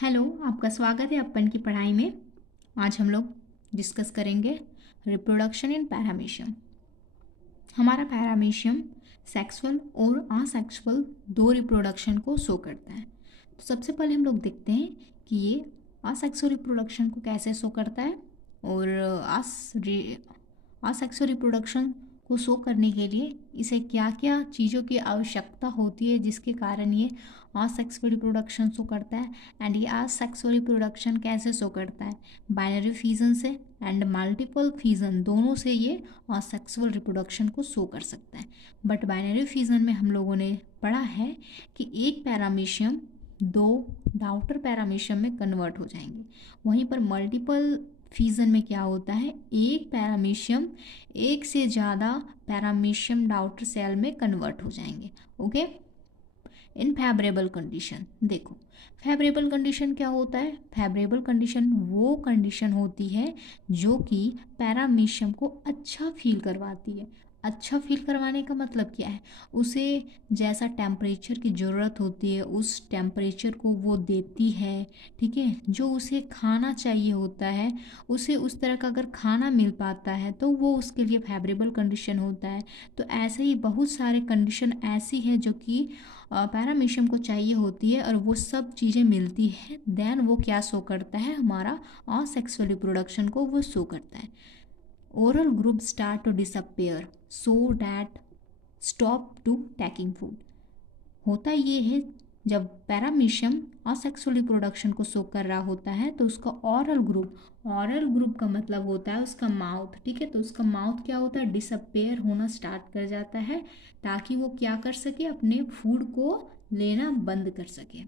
Hello, आपका स्वागत है अपन की पढ़ाई में। आज हम लोग डिस्कस करेंगे रिप्रोडक्शन इन पैरामीशियम। हमारा पैरामीशियम सेक्सुअल और असेक्सुअल दो रिप्रोडक्शन को शो करता है। तो सबसे पहले हम लोग देखते हैं कि ये असेक्सुअल रिप्रोडक्शन को कैसे शो करता है और असेक्सुअल रिप्रोडक्शन को शो करने के लिए इसे क्या क्या चीज़ों की आवश्यकता होती है जिसके कारण ये असेक्सुअल रिप्रोडक्शन शो करता है। एंड ये असेक्सुअल रिप्रोडक्शन कैसे शो करता है, बाइनरी फिजन से एंड मल्टीपल फिजन दोनों से ये असेक्सुअल रिप्रोडक्शन को शो कर सकता है। बट बाइनरी फिजन में हम लोगों ने पढ़ा है कि एक पैरामीशियम दो डाउटर पैरामीशियम में कन्वर्ट हो जाएंगे। वहीं पर मल्टीपल फिजन में क्या होता है, एक पैरामीशियम एक से ज़्यादा पैरामीशियम डाउटर सेल में कन्वर्ट हो जाएंगे। ओके, इन फेवरेबल कंडीशन। देखो फेवरेबल कंडीशन क्या होता है, फेवरेबल कंडीशन वो कंडीशन होती है जो कि पैरामीशियम को अच्छा फील करवाती है। अच्छा फील करवाने का मतलब क्या है, उसे जैसा टेम्परेचर की ज़रूरत होती है उस टेम्परेचर को वो देती है। ठीक है, जो उसे खाना चाहिए होता है उसे उस तरह का अगर खाना मिल पाता है तो वो उसके लिए फेवरेबल कंडीशन होता है। तो ऐसे ही बहुत सारे कंडीशन ऐसी है जो कि पैरामीशियम को चाहिए होती है और वो सब चीज़ें मिलती है, देन वो क्या शो करता है, हमारा असेक्सुअल रिप्रोडक्शन को वो शो करता है। Oral group start to disappear so that stop to taking food. होता ये है जब पैरामीशियम असेक्सुअल रिप्रोडक्शन को शो कर रहा होता है तो उसका ऑरल ग्रुप का मतलब होता है उसका माउथ। ठीक है, तो उसका माउथ क्या होता है, डिसअपेयर होना स्टार्ट कर जाता है ताकि वो क्या कर सके, अपने फूड को लेना बंद कर सके।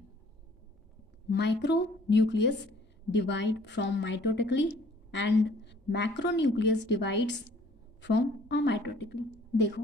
Micro nucleus divide from mitotically and macronucleus divides from amitotically. देखो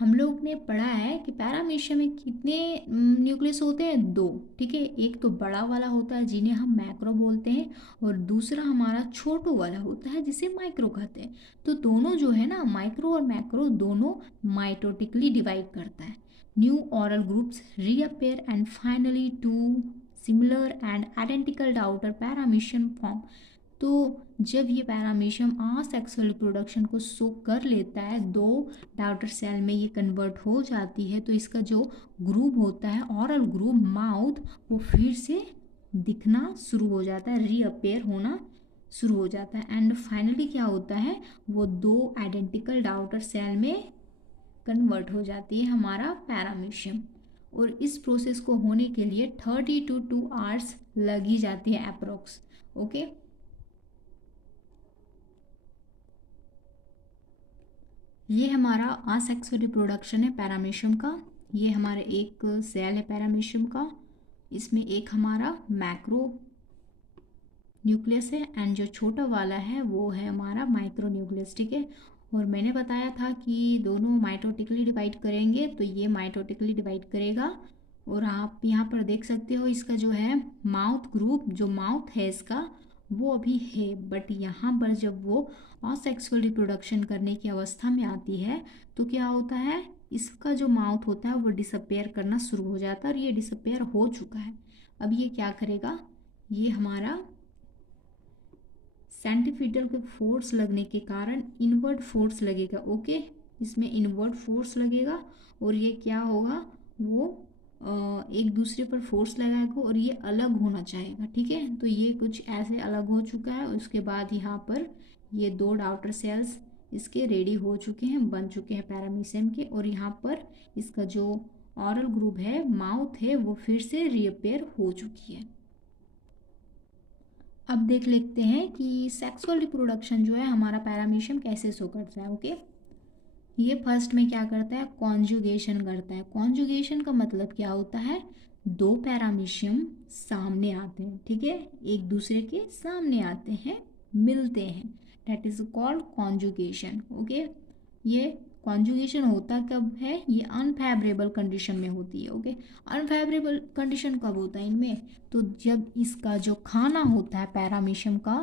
हम लोग ने पढ़ा है कि पैरामीशियम में कितने न्यूक्लियस होते हैं, दो। ठीक है, एक तो बड़ा वाला होता है जिन्हें हम मैक्रो बोलते हैं और दूसरा हमारा छोटो वाला होता है जिसे माइक्रो कहते हैं। तो दोनों जो है ना, माइक्रो और मैक्रो दोनों माइटोटिकली डिवाइड करता है। New oral groups reappear and finally two similar and identical daughter paramecium form. तो जब ये पैरामीशियम असेक्सुअल रिप्रोडक्शन को शो कर लेता है, दो डाउटर सेल में ये कन्वर्ट हो जाती है, तो इसका जो ग्रुप होता है ऑरल ग्रुप माउथ, वो फिर से दिखना शुरू हो जाता है, रीअपेयर होना शुरू हो जाता है। एंड फाइनली क्या होता है, वो दो आइडेंटिकल डाउटर सेल में कन्वर्ट हो जाती है हमारा पैरामीशियम। और इस प्रोसेस को होने के लिए 30 to 2 आवर्स लगी जाती है अप्रोक्स। ओके, ये हमारा असेक्सुअल रिप्रोडक्शन है पैरामीशियम का। ये हमारे एक सेल है पैरामीशियम का, इसमें एक हमारा मैक्रो न्यूक्लियस है एंड जो छोटा वाला है वो है हमारा माइक्रो न्यूक्लियस। ठीक है, और मैंने बताया था कि दोनों माइटोटिकली डिवाइड करेंगे, तो ये माइटोटिकली डिवाइड करेगा। और आप यहाँ पर देख सकते हो इसका जो है माउथ ग्रुप, जो माउथ है इसका वो अभी है, बट यहाँ पर जब वो असेक्सुअल रिप्रोडक्शन करने की अवस्था में आती है तो क्या होता है, इसका जो माउथ होता है वो डिसअपेयर करना शुरू हो जाता है और ये डिसअपेयर हो चुका है। अब ये क्या करेगा, ये हमारा सेंटीपीटल के फोर्स लगने के कारण इनवर्ड फोर्स लगेगा। ओके, इसमें इनवर्ड फोर्स लगेगा और ये क्या होगा, वो एक दूसरे पर फोर्स लगाएगा और ये अलग होना चाहेगा। ठीक है, तो ये कुछ ऐसे अलग हो चुका है। उसके बाद यहाँ पर ये दो डाउटर सेल्स इसके रेडी हो चुके हैं, बन चुके हैं पैरामीशियम के। और यहाँ पर इसका जो ऑरल ग्रुप है, माउथ है, वो फिर से रीअपेयर हो चुकी है। अब देख लेते हैं कि सेक्सुअल रिप्रोडक्शन जो है हमारा पैरामीशियम कैसे शो करता है। ओके, ये फर्स्ट में क्या करता है, कॉन्जुगेशन करता है। कॉन्जुगेशन का मतलब क्या होता है, दो पैरामीशियम सामने आते हैं। ठीक है, एक दूसरे के सामने आते हैं, मिलते हैं, that is called conjugation. Okay, ये कॉन्जुगेशन होता कब है, ये अनफेवरेबल कंडीशन में होती है। ओके, अनफेवरेबल कंडीशन कब होता है इनमें, तो जब इसका जो खाना होता है पैरामीशियम का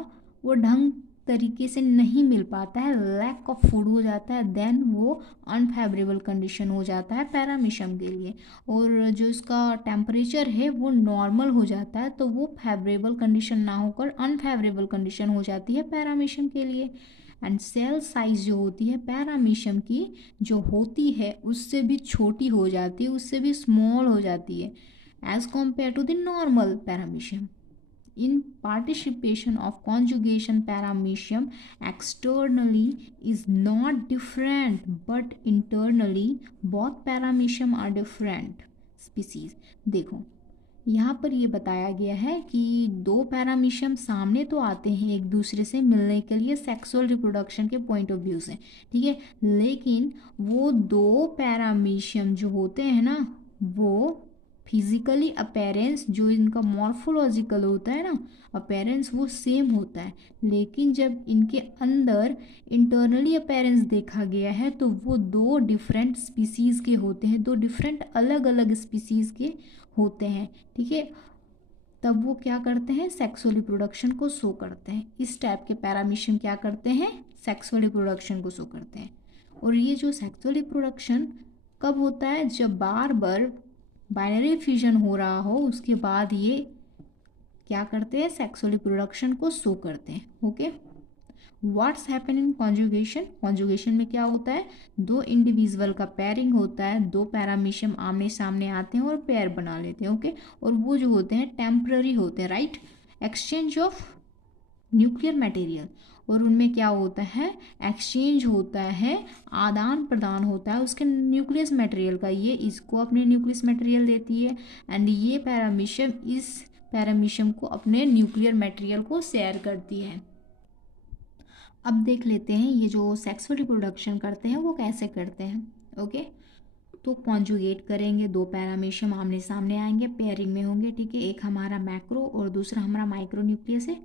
वो ढंग तरीके से नहीं मिल पाता है, लैक ऑफ फूड हो जाता है, देन वो अनफेवरेबल कंडीशन हो जाता है पैरामीशियम के लिए। और जो इसका टेम्परेचर है वो नॉर्मल हो जाता है, तो वो फेवरेबल कंडीशन ना होकर अनफेवरेबल कंडीशन हो जाती है पैरामीशियम के लिए। एंड सेल साइज जो होती है पैरामीशियम की, जो होती है उससे भी छोटी हो जाती है, उससे भी स्मॉल हो जाती है as compare to the normal paramecium. In participation of conjugation, paramecium externally is not different, but internally both paramecium are different species। देखो यहाँ पर ये बताया गया है कि दो पैरामीशियम सामने तो आते हैं एक दूसरे से मिलने के लिए सेक्सुअल रिप्रोडक्शन के पॉइंट ऑफ व्यू से, ठीक है, लेकिन वो दो पैरामीशियम जो होते हैं ना, वो फिजिकली अपेरेंस जो इनका मॉर्फोलॉजिकल होता है ना अपेरेंस, वो सेम होता है, लेकिन जब इनके अंदर इंटरनली अपेरेंस देखा गया है तो वो दो डिफरेंट स्पीसीज़ के होते हैं, दो डिफरेंट अलग अलग स्पीसीज़ के होते हैं, ठीक है। तब वो क्या करते हैं, सेक्सुअल रिप्रोडक्शन को शो करते हैं। इस टाइप के पैरामीशियम क्या करते हैं, सेक्सुअल रिप्रोडक्शन को शो करते हैं। और ये जो सेक्सुअल रिप्रोडक्शन कब होता है, जब बार बार बाइनरी फ्यूजन हो रहा हो, उसके बाद ये क्या करते हैं, सेक्सुअल रिप्रोडक्शन को शो करते हैं। Okay, what's happen in conjugation, conjugation में क्या होता है, दो इंडिविजुअल का पेयरिंग होता है, दो पैरामीशियम आमने सामने आते हैं और पेयर बना लेते हैं। ओके, और वो जो होते हैं टेम्पररी होते हैं, right, exchange of nuclear material, और उनमें क्या होता है, एक्सचेंज होता है, आदान प्रदान होता है उसके न्यूक्लियस मटेरियल का, ये इसको अपने न्यूक्लियस मटेरियल देती है एंड ये पैरामीशियम इस पैरामीशियम को अपने न्यूक्लियर मटेरियल को शेयर करती है। अब देख लेते हैं ये जो सेक्सुअल रिप्रोडक्शन करते हैं वो कैसे करते हैं। ओके, तो कॉन्जुगेट करेंगे, दो पैरामीशियम आमने सामने आएंगे, पेयरिंग में होंगे, ठीक है, एक हमारा मैक्रो और दूसरा हमारा माइक्रो न्यूक्लियस है।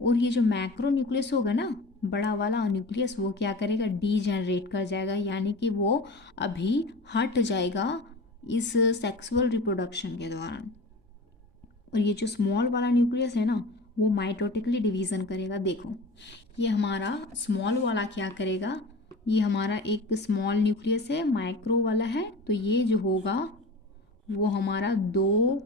और ये जो मैक्रो न्यूक्लियस होगा ना, बड़ा वाला न्यूक्लियस, वो क्या करेगा, डीजेनरेट कर जाएगा, यानी कि वो अभी हट जाएगा इस सेक्सुअल रिप्रोडक्शन के दौरान। और ये जो स्मॉल वाला न्यूक्लियस है ना, वो माइटोटिकली डिवीज़न करेगा। देखो ये हमारा स्मॉल वाला क्या करेगा, ये हमारा एक स्मॉल न्यूक्लियस है, माइक्रो वाला है, तो ये जो होगा वो हमारा दो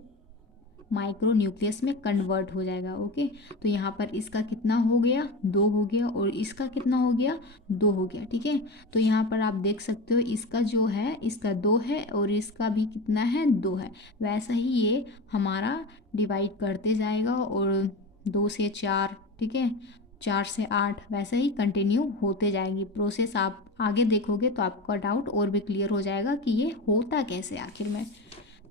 माइक्रो न्यूक्लियस में कन्वर्ट हो जाएगा। ओके, तो यहाँ पर इसका कितना हो गया, दो हो गया, और इसका कितना हो गया, दो हो गया, ठीक है। तो यहाँ पर आप देख सकते हो इसका जो है, इसका दो है और इसका भी कितना है, दो है। वैसा ही ये हमारा डिवाइड करते जाएगा और 2 से 4, ठीक है, 4 से 8, वैसे ही कंटिन्यू होते जाएंगी प्रोसेस। आप आगे देखोगे तो आपका डाउट और भी क्लियर हो जाएगा कि ये होता कैसे आखिर में।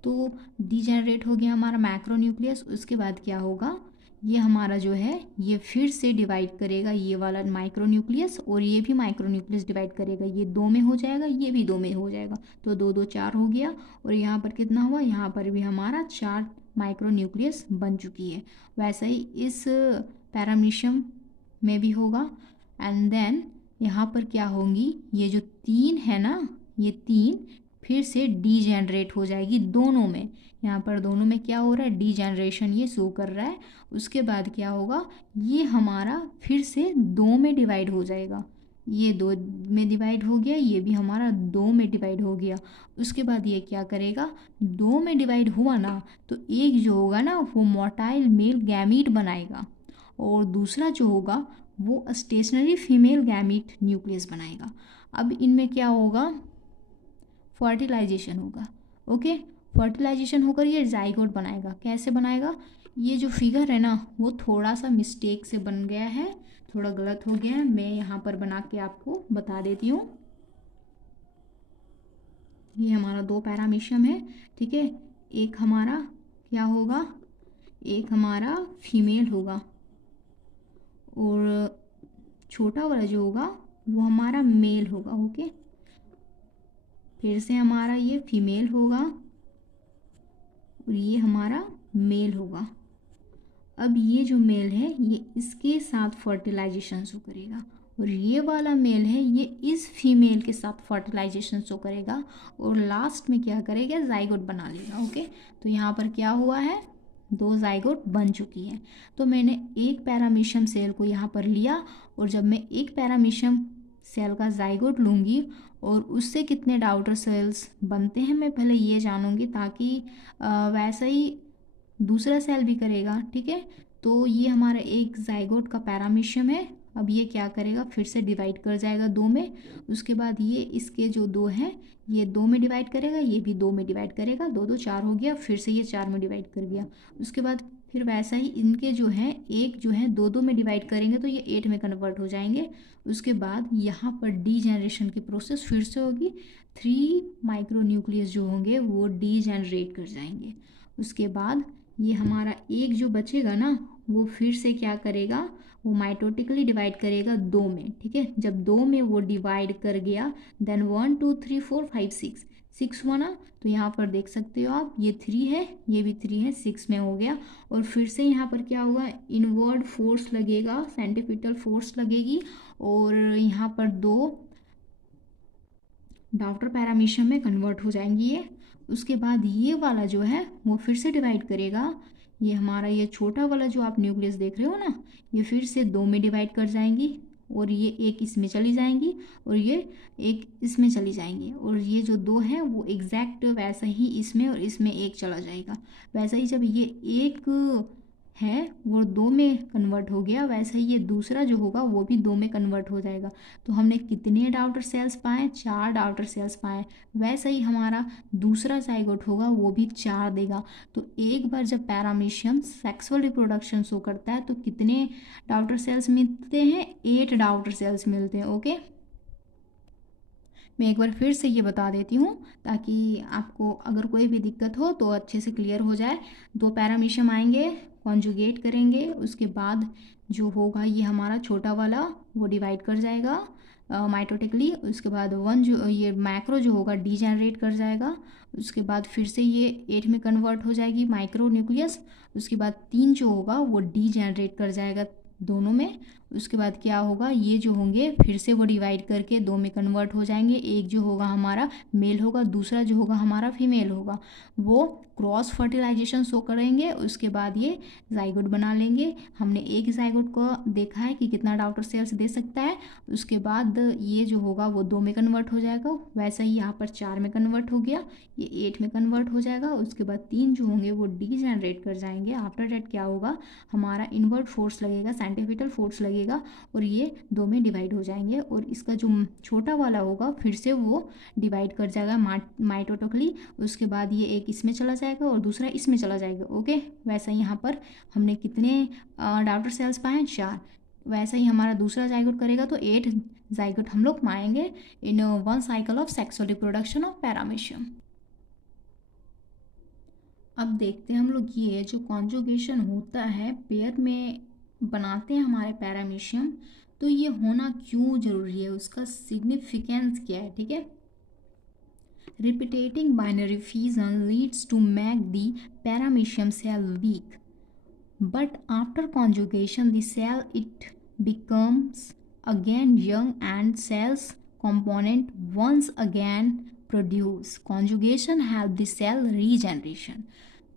तो डीजेनरेट हो गया हमारा मैक्रो न्यूक्लियस, उसके बाद क्या होगा, ये हमारा जो है ये फिर से डिवाइड करेगा, ये वाला माइक्रो न्यूक्लियस, और ये भी माइक्रो न्यूक्लियस डिवाइड करेगा, ये 2 में हो जाएगा, ये भी 2 में हो जाएगा, तो 2 2 4 हो गया। और यहाँ पर कितना हुआ, यहाँ पर भी हमारा 4 माइक्रो न्यूक्लियस बन चुकी है। वैसे ही इस पैरामीशियम में भी होगा। एंड देन यहाँ पर क्या होंगी, ये जो 3 है ना, ये 3 फिर से डीजेनरेट हो जाएगी दोनों में। यहाँ पर दोनों में क्या हो रहा है, डीजेनरेशन ये शो कर रहा है। उसके बाद क्या होगा, ये हमारा फिर से 2 में डिवाइड हो जाएगा, ये 2 में डिवाइड हो गया, ये भी हमारा 2 में डिवाइड हो गया। उसके बाद ये क्या करेगा, 2 में डिवाइड हुआ ना, तो एक जो होगा ना वो मोटाइल मेल गैमीट बनाएगा, और दूसरा जो होगा वो स्टेशनरी फीमेल गैमीट न्यूक्लियस बनाएगा। अब इनमें क्या होगा, फर्टिलाइजेशन होगा। ओके, फर्टिलाइजेशन होकर ये जाइगोट बनाएगा। कैसे बनाएगा, ये जो फिगर है ना वो थोड़ा सा मिस्टेक से बन गया है, थोड़ा गलत हो गया है, मैं यहाँ पर बना के आपको बता देती हूँ। ये हमारा 2 पैरामीशियम है, ठीक है, एक हमारा क्या होगा, एक हमारा फीमेल होगा, और छोटा वाला जो होगा वो हमारा मेल होगा। ओके, फिर से हमारा ये फीमेल होगा और ये हमारा मेल होगा। अब ये जो मेल है ये इसके साथ फर्टिलाइजेशन शो करेगा, और ये वाला मेल है ये इस फीमेल के साथ फर्टिलाइजेशन शो करेगा, और लास्ट में क्या करेगा, जाइगोट बना लेगा। ओके, तो यहाँ पर क्या हुआ है, 2 जाइगोट बन चुकी है। तो मैंने एक पैरामीशियम सेल को यहाँ पर लिया, और जब मैं एक पैरामीशियम सेल का जाइगोट लूँगी और उससे कितने डाउटर सेल्स बनते हैं मैं पहले ये जानूँगी, ताकि वैसा ही दूसरा सेल भी करेगा। ठीक है, तो ये हमारा एक जाइगोट का पैरामीशियम है। अब ये क्या करेगा, फिर से डिवाइड कर जाएगा 2 में। उसके बाद ये इसके जो 2 हैं ये 2 में डिवाइड करेगा, ये भी 2 में डिवाइड करेगा, 2 2 4 हो गया, फिर से ये 4 में डिवाइड कर गया। उसके बाद फिर वैसा ही इनके जो हैं एक जो है 2 2 में डिवाइड करेंगे तो ये 8 में कन्वर्ट हो जाएंगे। उसके बाद यहाँ पर डीजेनरेशन की प्रोसेस फिर से होगी, 3 माइक्रोन्यूक्लियस जो होंगे वो डीजेनरेट कर जाएंगे। उसके बाद ये हमारा एक जो बचेगा ना वो फिर से क्या करेगा, वो माइटोटिकली डिवाइड करेगा 2 में। ठीक है, जब 2 में वो डिवाइड कर गया देन 1 2 3 4 5 6 बना। तो यहाँ पर देख सकते हो आप, ये 3 है, ये भी 3 है, 6 में हो गया। और फिर से यहाँ पर क्या हुआ, इनवर्ड फोर्स लगेगा, सेंट्रीपिटल फोर्स लगेगी, और यहाँ पर 2 डॉटर पैरामीशियम में कन्वर्ट हो जाएंगी ये। उसके बाद ये वाला जो है वो फिर से डिवाइड करेगा, ये हमारा ये छोटा वाला जो आप न्यूक्लियस देख रहे हो ना, ये फिर से 2 में डिवाइड कर जाएंगी, और ये एक इसमें चली जाएंगी, और ये एक इसमें चली जाएंगी, और ये जो 2 हैं वो एग्जैक्ट वैसा ही इसमें और इसमें एक चला जाएगा। वैसा ही जब ये एक है वो 2 में कन्वर्ट हो गया, वैसे ही ये दूसरा जो होगा वो भी 2 में कन्वर्ट हो जाएगा। तो हमने कितने डाउटर सेल्स पाए, 4 डाउटर सेल्स पाए। वैसे ही हमारा दूसरा जाइगोट होगा वो भी 4 देगा। तो एक बार जब पैरामीशियम सेक्सुअल रिप्रोडक्शन शो करता है तो कितने डाउटर सेल्स मिलते हैं, 8 डाउटर सेल्स मिलते हैं। ओके, मैं एक बार फिर से ये बता देती हूँ ताकि आपको अगर कोई भी दिक्कत हो तो अच्छे से क्लियर हो जाए। 2 पैरामीशियम आएंगे, कॉन्जुगेट करेंगे, उसके बाद जो होगा ये हमारा छोटा वाला वो डिवाइड कर जाएगा माइटोटिकली। उसके बाद 1 जो ये मैक्रो जो होगा डीजेनरेट कर जाएगा। उसके बाद फिर से ये 8 में कन्वर्ट हो जाएगी माइक्रो न्यूक्लियस। उसके बाद 3 जो होगा वो डीजेनरेट कर जाएगा दोनों में। उसके बाद क्या होगा, ये जो होंगे फिर से वो डिवाइड करके 2 में कन्वर्ट हो जाएंगे। एक जो होगा हमारा मेल होगा, दूसरा जो होगा हमारा फीमेल होगा। वो क्रॉस फर्टिलाइजेशन शो करेंगे, उसके बाद ये जाइगोट बना लेंगे। हमने एक जाइगोट को देखा है कि कितना डॉटर सेल्स दे सकता है। उसके बाद ये जो होगा वो 2 में कन्वर्ट हो जाएगा, वैसा ही यहाँ पर 4 में कन्वर्ट हो गया, ये 8 में कन्वर्ट हो जाएगा। उसके बाद 3 जो होंगे वो डीजेनरेट कर जाएंगे। आफ्टर डेट क्या होगा, हमारा इनवर्ट फोर्स लगेगा, सेंट्रीपिटल फोर्स लगेगा, और ये 2 में डिवाइड हो जाएंगे। और इसका जो छोटा वाला होगा फिर से वो डिवाइड कर जाएगा माइटोटिकली। उसके बाद ये एक इसमें चला जाएगा और दूसरा इसमें चला जाएगा। ओके, वैसा ही यहाँ पर हमने कितने डॉटर सेल्स पाए, 4। वैसा ही हमारा दूसरा जाइगोट करेगा तो 8 जाइगोट हम लोग पाएंगे इन 1 cycle of sexual reproduction of paramecium. अब देखते हैं हम लोग ये जो कॉन्जुगेशन होता है पेयर में बनाते हैं हमारे पैरामीशियम, तो ये होना क्यों ज़रूरी है, उसका सिग्निफिकेंस क्या है। ठीक है, repeating binary fission leads to make the paramecium cell weak, but after conjugation the cell it becomes again young and cells component once again produce. Conjugation help the cell regeneration.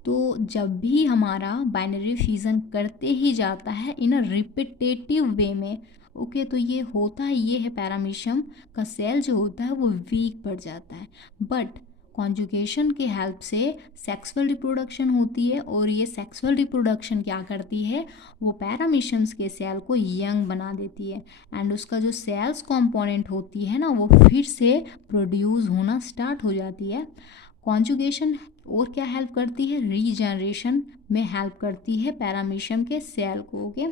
तो जब भी हमारा binary fusion करते ही जाता है इन अ repetitive वे में, okay, तो ये होता है, ये है पैरामीशियम का सेल जो होता है वो वीक पड़ जाता है। बट कॉन्जुगेशन के हेल्प से सेक्सुअल रिप्रोडक्शन होती है, और ये सेक्सुअल रिप्रोडक्शन क्या करती है, वो पैरामीशियम्स के सेल को यंग बना देती है, एंड उसका जो सेल्स कंपोनेंट होती है ना वो फिर से प्रोड्यूस होना स्टार्ट हो जाती है। कॉन्जुगेशन और क्या हेल्प करती है, रीजनरेशन में हेल्प करती है पैरामीशियम के सेल को। Okay,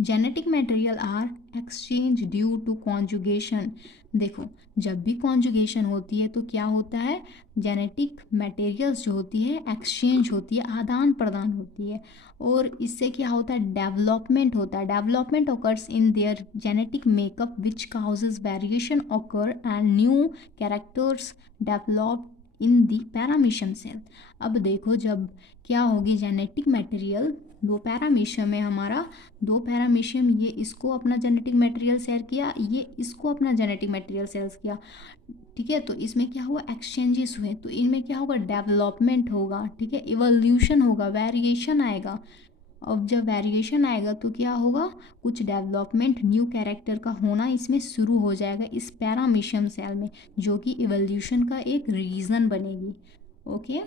genetic material are exchange due to conjugation. देखो, जब भी कॉन्जुगेशन होती है तो क्या होता है, जेनेटिक मटेरियल्स जो होती है एक्सचेंज होती है, आदान प्रदान होती है, और इससे क्या होता है, डेवलपमेंट होता है। Development occurs in their genetic makeup which causes variation occur and new characters develop in the paramecium cell. अब देखो जब क्या होगी जेनेटिक मटेरियल, दो पैरामीशियम है हमारा, दो पैरामीशियम, ये इसको अपना जेनेटिक मटेरियल शेयर किया, ये इसको अपना जेनेटिक मटेरियल शेयर किया, ठीक है। तो इसमें क्या हुआ, एक्सचेंजेस हुए, तो इनमें क्या होगा, डेवलपमेंट होगा, ठीक है, इवोल्यूशन होगा, वेरिएशन आएगा। अब जब वेरिएशन आएगा तो क्या होगा, कुछ डेवलपमेंट न्यू कैरेक्टर का होना इसमें शुरू हो जाएगा इस पैरामीशियम सेल में, जो कि इवोल्यूशन का एक रीज़न बनेगी। ओके,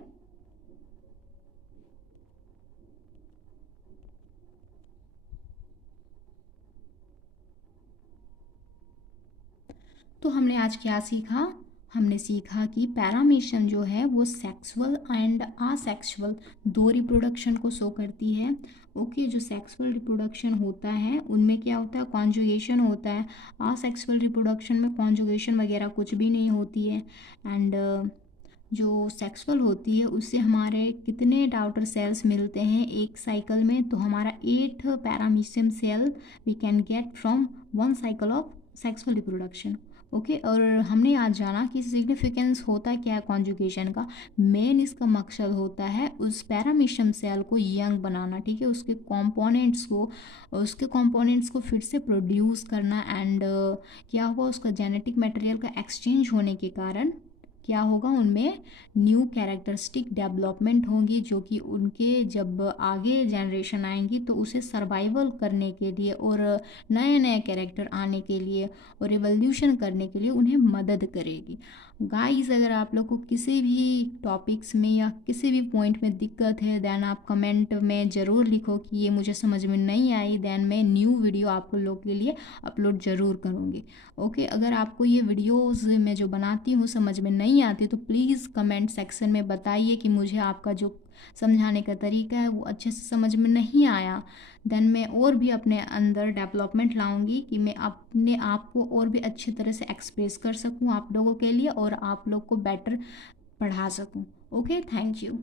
तो हमने आज क्या सीखा, हमने सीखा कि पैरामीशियम जो है वो सेक्सुअल एंड आसेक्सुअल दो रिप्रोडक्शन को शो करती है। ओके, जो सेक्सुअल रिप्रोडक्शन होता है उनमें क्या होता है, कॉन्जुगेशन होता है। आसेक्सुअल रिप्रोडक्शन में कॉन्जुगेशन वगैरह कुछ भी नहीं होती है। एंड जो सेक्सुअल होती है उससे हमारे कितने डाउटर सेल्स मिलते हैं एक साइकिल में, तो हमारा 8 paramecium cell we can get from one cycle of sexual reproduction. Okay, और हमने आज जाना कि सिग्निफिकेंस होता क्या है कॉन्जुगेशन का। मेन इसका मकसद होता है उस पैरामीशियम सेल को यंग बनाना, ठीक है, उसके कंपोनेंट्स को फिर से प्रोड्यूस करना। एंड क्या होगा, उसका जेनेटिक मटेरियल का एक्सचेंज होने के कारण क्या होगा, उनमें न्यू कैरेक्टरिस्टिक डेवलपमेंट होंगी, जो कि उनके जब आगे जनरेशन आएंगी तो उसे सर्वाइवल करने के लिए और नए नए कैरेक्टर आने के लिए और रिवोल्यूशन करने के लिए उन्हें मदद करेगी। गाइस, अगर आप लोग को किसी भी टॉपिक्स में या किसी भी पॉइंट में दिक्कत है देन आप कमेंट में ज़रूर लिखो कि ये मुझे समझ में नहीं आई, देन मैं न्यू वीडियो आप लोग के लिए अपलोड ज़रूर करूँगी। ओके, अगर आपको ये वीडियोस मैं जो बनाती हूँ समझ में नहीं आती तो प्लीज़ कमेंट सेक्शन में बताइए कि मुझे आपका जो समझाने का तरीका है वो अच्छे से समझ में नहीं आया। देन मैं और भी अपने अंदर डेवलपमेंट लाऊंगी कि मैं अपने आप को और भी अच्छी तरह से एक्सप्रेस कर सकूं आप लोगों के लिए और आप लोग को बेटर पढ़ा सकूं। Okay, thank you.